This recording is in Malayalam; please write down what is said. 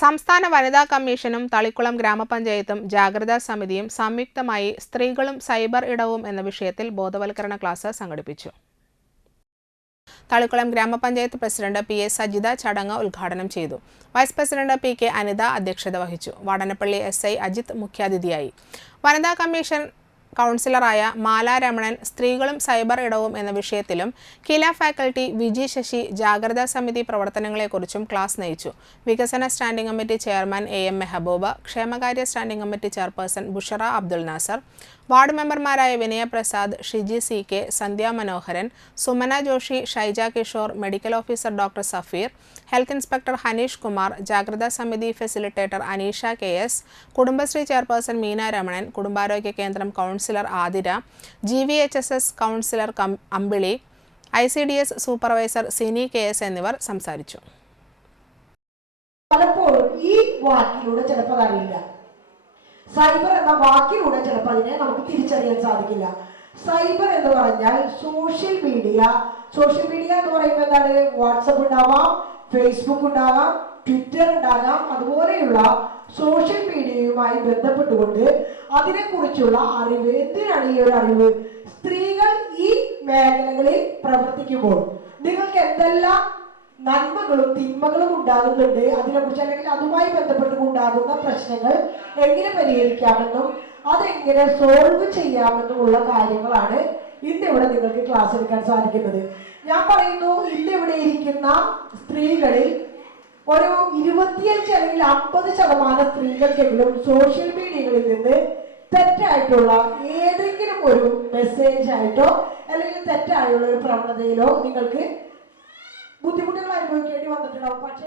സംസ്ഥാന വനിതാ കമ്മീഷനും തളിക്കുളം ഗ്രാമപഞ്ചായത്തും ജാഗ്രതാ സമിതിയും സംയുക്തമായി സ്ത്രീകളും സൈബർ ഇടവും എന്ന വിഷയത്തിൽ ബോധവൽക്കരണ ക്ലാസ് സംഘടിപ്പിച്ചു. തളിക്കുളം ഗ്രാമപഞ്ചായത്ത് പ്രസിഡന്റ് പി എസ് സജിത ചടങ്ങ് ഉദ്ഘാടനം ചെയ്തു. Vice president P K Anitha അധ്യക്ഷത വഹിച്ചു. വാടനപ്പള്ളി എസ് ഐ അജിത് മുഖ്യാതിഥിയായി. വനിതാ കമ്മീഷൻ കൗൺസിലറായ മാലാരമണൻ സ്ത്രീകളും സൈബർ ഇടവും എന്ന വിഷയത്തിലും കില ഫാക്കൽറ്റി വിജി ശശി ജാഗ്രതാ സമിതി പ്രവർത്തനങ്ങളെക്കുറിച്ചും ക്ലാസ് നയിച്ചു. വികസന standing committee chairman A M Mehabooba ക്ഷേമകാര്യ standing committee chairperson Bushara Abdul Nasar ward മെമ്പർമാരായ Vinayaprasad Shiji C K Sandhya Manoharan Sumana Joshi Shaija Kishore medical officer doctor Safeer health inspector Hanish Kumar ജാഗ്രതാ സമിതി facilitator Aneesha K S Kudumbashree chairperson Meena Ramanan കുടുംബാരോഗ്യ കേന്ദ്രം councillor Athira G V H S S councillor Ambili I C D S supervisor Sini K S എന്നിവർ സംസാരിച്ചു. പലപ്പോഴും ഈ സൈബർ എന്ന വാക്കിലൂടെ ചിലപ്പോൾ അതിനെ നമുക്ക് തിരിച്ചറിയാൻ സാധിക്കില്ല. സൈബർ എന്ന് പറഞ്ഞാൽ സോഷ്യൽ മീഡിയ. സോഷ്യൽ മീഡിയ എന്ന് പറയുമ്പോൾ എന്താണ്? വാട്സപ്പ് ഉണ്ടാവാം ഫേസ്ബുക്ക് ഉണ്ടാകാം ട്വിറ്റർ ഉണ്ടാകാം അതുപോലെയുള്ള സോഷ്യൽ മീഡിയയുമായി ബന്ധപ്പെട്ടുകൊണ്ട് അതിനെക്കുറിച്ചുള്ള അറിവ് എന്തിനാണ് ഈ ഒരു അറിവ്? സ്ത്രീകൾ ഈ മേഖലകളിൽ പ്രവർത്തിക്കുമ്പോൾ നിങ്ങൾക്ക് എന്തെല്ലാം നന്മകളും തിന്മകളും ഉണ്ടാകുന്നുണ്ട് അതിനെക്കുറിച്ച് അല്ലെങ്കിൽ അതുമായി ബന്ധപ്പെട്ട് ഉണ്ടാകുന്ന പ്രശ്നങ്ങൾ എങ്ങനെ പരിഹരിക്കാമെന്നും അതെങ്ങനെ സോൾവ് ചെയ്യാമെന്നുമുള്ള കാര്യങ്ങളാണ് ഇന്ന് ഇവിടെ നിങ്ങൾക്ക് ക്ലാസ് എടുക്കാൻ സാധിക്കുന്നത്. ഞാൻ പറയുന്നു ഇന്ന് ഇവിടെ ഇരിക്കുന്ന സ്ത്രീകളിൽ ഒരു ഇരുപത്തിയഞ്ച് അല്ലെങ്കിൽ അമ്പത് ശതമാനം സ്ത്രീകൾക്കെങ്കിലും സോഷ്യൽ മീഡിയകളിൽ നിന്ന് തെറ്റായിട്ടുള്ള ഏതെങ്കിലും ഒരു മെസ്സേജ് ആയിട്ടോ അല്ലെങ്കിൽ തെറ്റായുള്ള ഒരു പ്രവണതയിലോ നിങ്ങൾക്ക് ബുദ്ധിമുട്ടുകൾ അനുഭവിക്കേണ്ടി വന്നിട്ടുണ്ടാവും. പക്ഷേ